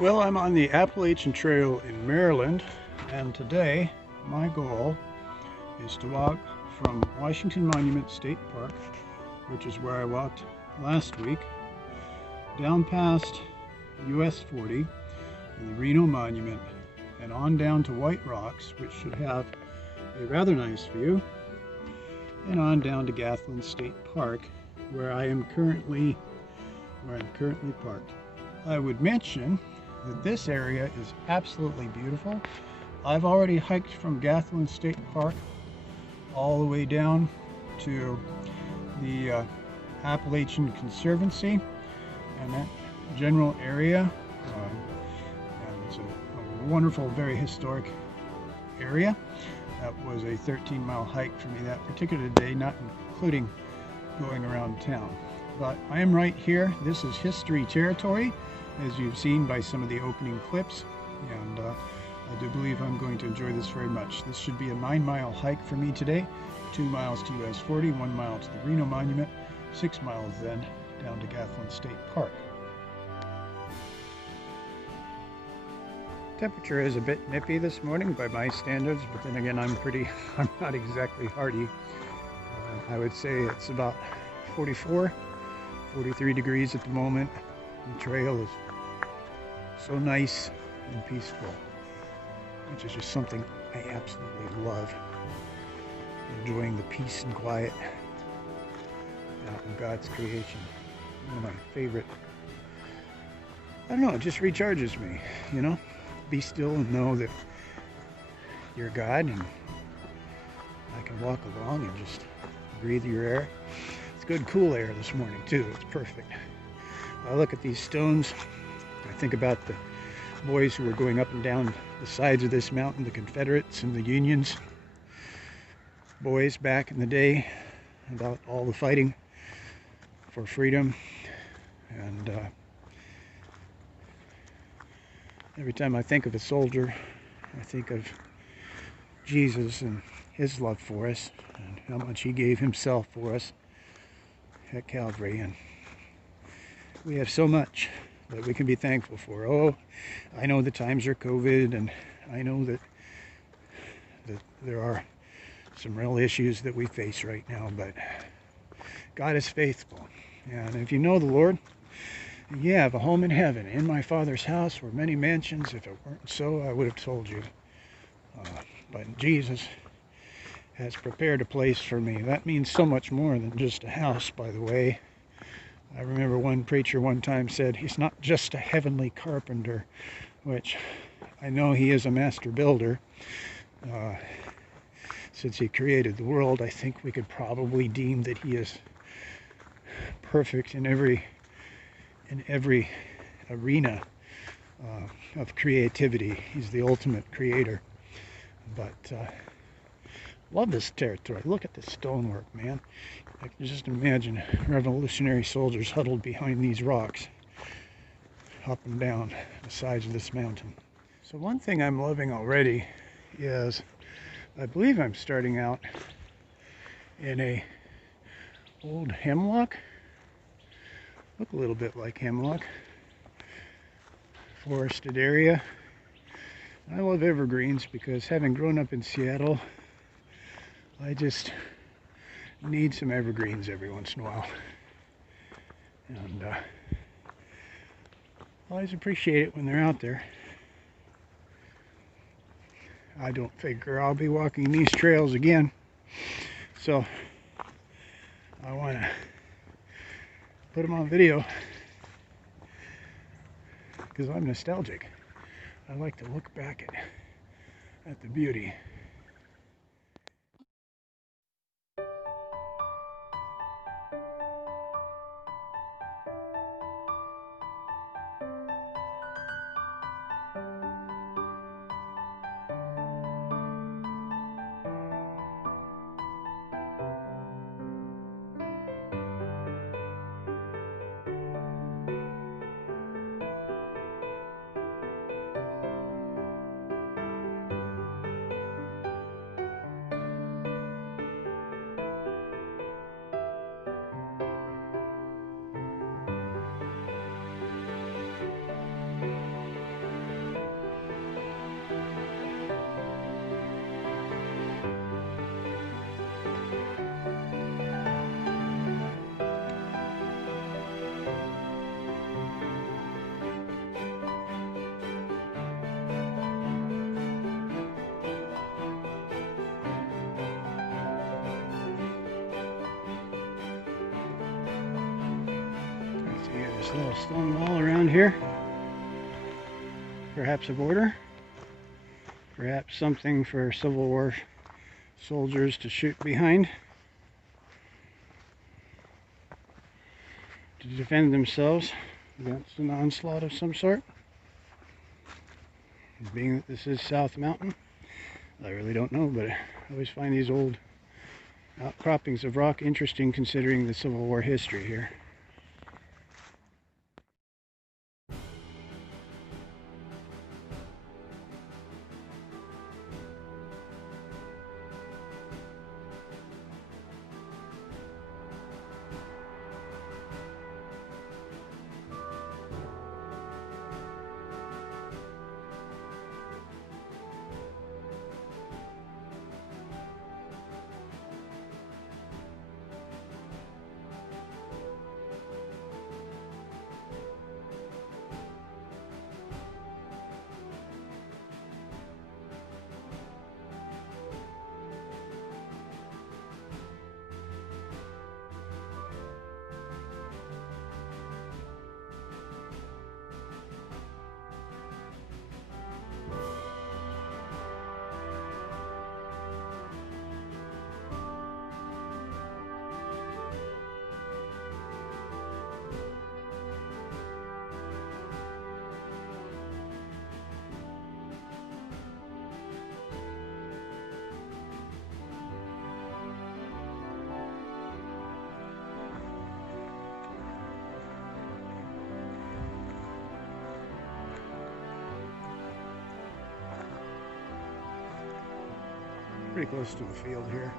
Well, I'm on the Appalachian Trail in Maryland, and today my goal is to walk from Washington Monument State Park, which is where I walked last week, down past US 40 and the Reno Monument, and on down to White Rocks, which should have a rather nice view, and on down to Gathland State Park, where I'm currently parked. I would mention that this area is absolutely beautiful. I've already hiked from Gathland State Park all the way down to the Appalachian Conservancy and that general area. And it's a wonderful, very historic area. That was a 13-mile hike for me that particular day, not including going around town. But I am right here. This is history territory, as you've seen by some of the opening clips, and I do believe I'm going to enjoy this very much. This should be a 9-mile hike for me today, 2 miles to US 40, 1 mile to the Reno Monument, 6 miles then down to Gathland State Park. Temperature is a bit nippy this morning by my standards, but then again I'm not exactly hardy. I would say it's about 44, 43 degrees at the moment. The trail is so nice and peaceful, which is just something I absolutely love. Enjoying the peace and quiet out in God's creation. One of my favorite. I don't know, it just recharges me, you know? Be still and know that you're God, and I can walk along and just breathe your air. It's good cool air this morning too. It's perfect. I look at these stones, I think about the boys who were going up and down the sides of this mountain, the Confederates and the Unions boys back in the day, about all the fighting for freedom. And every time I think of a soldier, I think of Jesus and his love for us and how much he gave himself for us at Calvary. And we have so much that we can be thankful for. Oh, I know the times are COVID, and I know that there are some real issues that we face right now, but God is faithful. And if you know the Lord, you have a home in heaven. In my Father's house were many mansions. If it weren't so, I would have told you. But Jesus has prepared a place for me. That means so much more than just a house, by the way. I remember one preacher one time said, he's not just a heavenly carpenter, which I know he is a master builder. Since he created the world, I think we could probably deem that he is perfect in every arena of creativity. He's the ultimate creator. But love this territory. Look at the stonework, man. I can just imagine revolutionary soldiers huddled behind these rocks, up and down the sides of this mountain. So one thing I'm loving already is, I believe I'm starting out in a old hemlock. Look a little bit like hemlock. Forested area. I love evergreens because, having grown up in Seattle, I just need some evergreens every once in a while. And I always appreciate it when they're out there. I don't figure I'll be walking these trails again, so I want to put them on video because I'm nostalgic. I like to look back at the beauty. little stone wall around here. Perhaps a border. Perhaps something for Civil War soldiers to shoot behind, to defend themselves against an onslaught of some sort. Being that this is South Mountain, I really don't know, but I always find these old outcroppings of rock interesting considering the Civil War history here. Pretty close to the field here.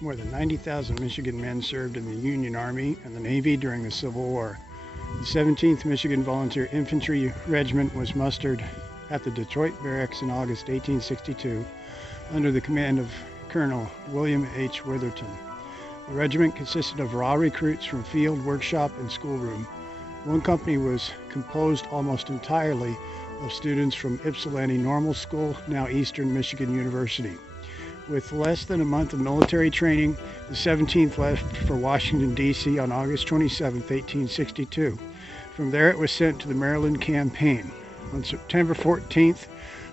More than 90,000 Michigan men served in the Union Army and the Navy during the Civil War. The 17th Michigan Volunteer Infantry Regiment was mustered at the Detroit Barracks in August 1862 under the command of Colonel William H. Witherton. The regiment consisted of raw recruits from field, workshop, and schoolroom. One company was composed almost entirely of students from Ypsilanti Normal School, now Eastern Michigan University. With less than a month of military training, the 17th left for Washington, D.C. on August 27, 1862. From there it was sent to the Maryland campaign. On September 14th,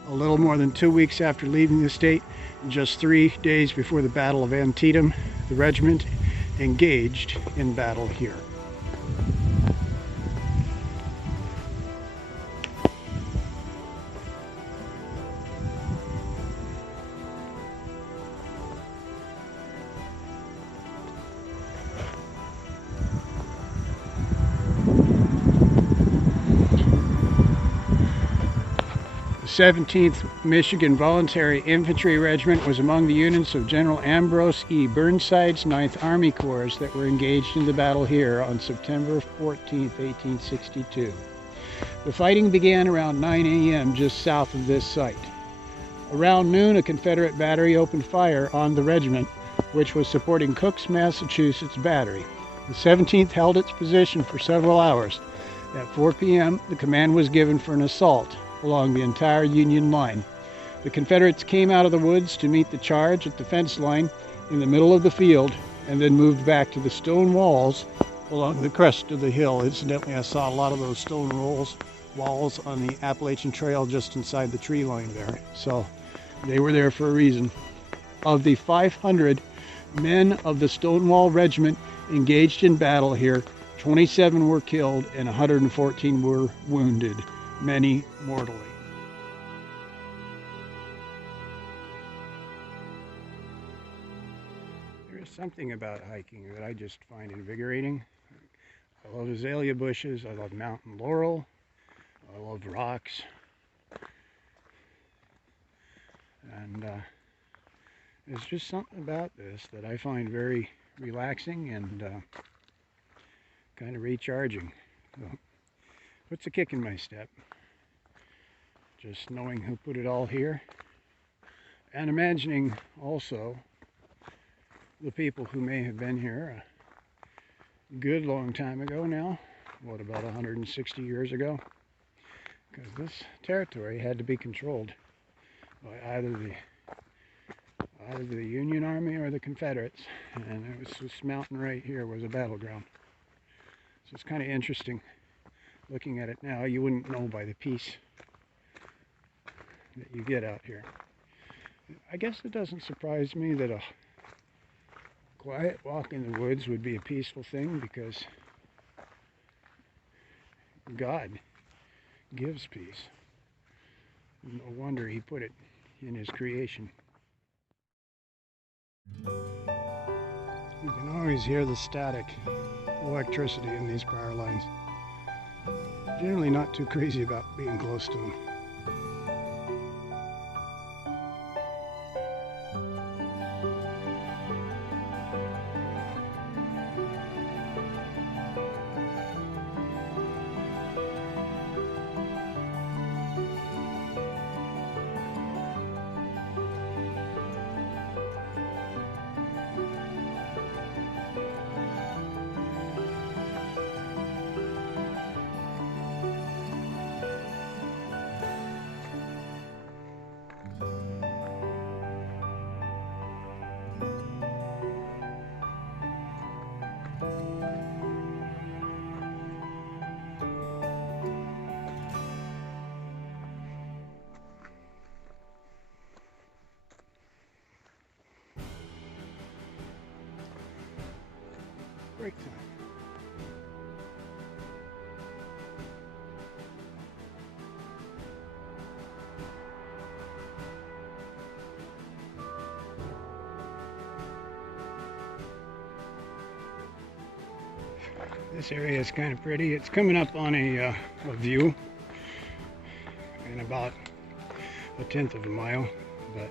a little more than 2 weeks after leaving the state, and just 3 days before the Battle of Antietam, the regiment engaged in battle here. The 17th Michigan Voluntary Infantry Regiment was among the units of General Ambrose E. Burnside's 9th Army Corps that were engaged in the battle here on September 14, 1862. The fighting began around 9 a.m. just south of this site. Around noon, a Confederate battery opened fire on the regiment, which was supporting Cook's, Massachusetts battery. The 17th held its position for several hours. At 4 p.m., the command was given for an assault along the entire Union line. The Confederates came out of the woods to meet the charge at the fence line in the middle of the field and then moved back to the stone walls along the crest of the hill. Incidentally, I saw a lot of those stone walls on the Appalachian Trail just inside the tree line there. So they were there for a reason. Of the 500 men of the Stonewall Regiment engaged in battle here, 27 were killed and 114 were wounded, many mortally. There is something about hiking that I just find invigorating. I love azalea bushes, I love mountain laurel, I love rocks, and there's just something about this that I find very relaxing and kind of recharging. So, puts a kick in my step, just knowing who put it all here, and imagining also the people who may have been here a good long time ago now, what, about 160 years ago? Because this territory had to be controlled by either the Union Army or the Confederates, and it was this mountain right here was a battleground. So it's kind of interesting looking at it now. You wouldn't know by the peace that you get out here. I guess it doesn't surprise me that a quiet walk in the woods would be a peaceful thing, because God gives peace. No wonder he put it in his creation. You can always hear the static electricity in these power lines. Generally not too crazy about being close to them. Break time. This area is kind of pretty. It's coming up on a view in about 1/10 of a mile, but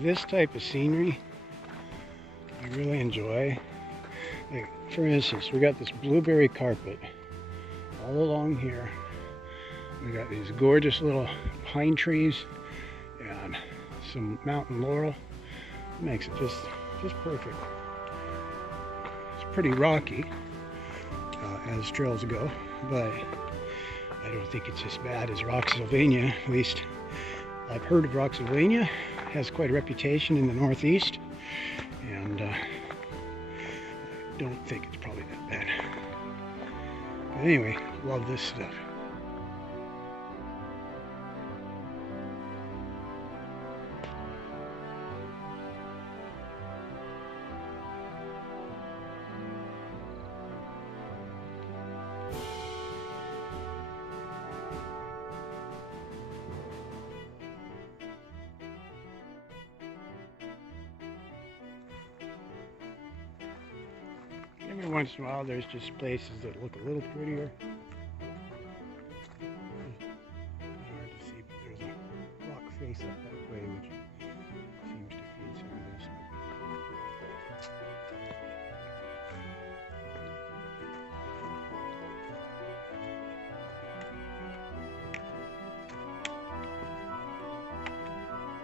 this type of scenery I really enjoy. Like, for instance, we got this blueberry carpet all along here. We got these gorgeous little pine trees and some mountain laurel. It makes it just perfect. It's pretty rocky as trails go, but I don't think it's as bad as Rocksylvania. At least I've heard of Rocksylvania. It has quite a reputation in the Northeast, and I don't think it's probably that bad. But anyway, love this stuff. Every once in a while there's just places that look a little prettier. Hard to see, but there's a rock face up that way which seems to feed some of this.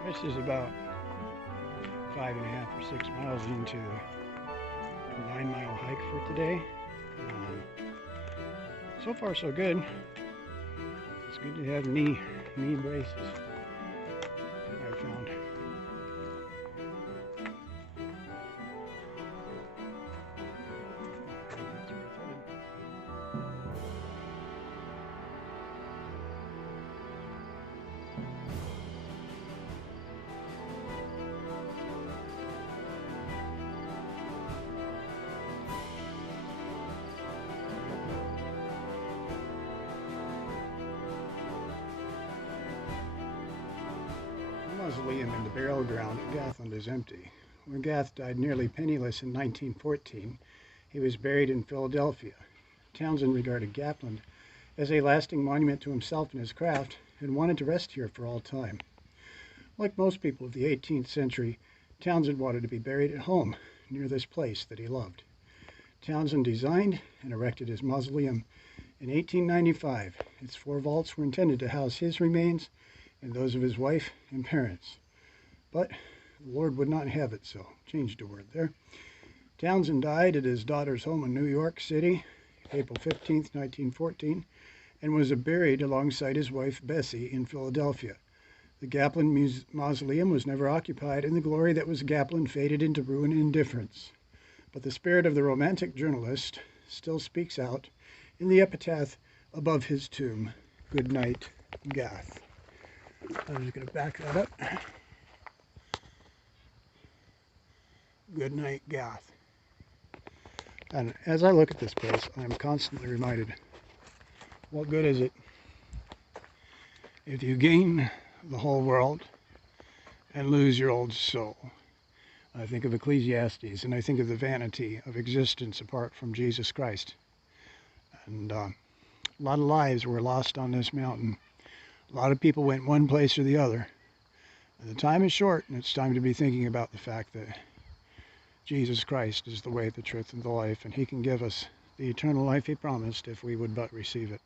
This is about 5.5 or 6 miles into a 9-mile hike for today. So far so good. It's good to have knee braces, I found. The mausoleum in the burial ground at Gathland is empty. When Gath died nearly penniless in 1914, he was buried in Philadelphia. Townsend regarded Gathland as a lasting monument to himself and his craft, and wanted to rest here for all time. Like most people of the 18th century, Townsend wanted to be buried at home, near this place that he loved. Townsend designed and erected his mausoleum in 1895. Its 4 vaults were intended to house his remains and those of his wife and parents. but the Lord would not have it so. Changed a word there. Townsend died at his daughter's home in New York City, April 15th, 1914, and was buried alongside his wife Bessie in Philadelphia. The Gathland mausoleum was never occupied, and the glory that was Gathland faded into ruin and indifference. But the spirit of the romantic journalist still speaks out in the epitaph above his tomb, "Good night, Gath." I'm just going to back that up. Good night, Gath. And as I look at this place, I'm constantly reminded, what good is it if you gain the whole world and lose your old soul? I think of Ecclesiastes, and I think of the vanity of existence apart from Jesus Christ. And a lot of lives were lost on this mountain. A lot of people went one place or the other. And the time is short, and it's time to be thinking about the fact that Jesus Christ is the way, the truth, and the life, and he can give us the eternal life he promised if we would but receive it.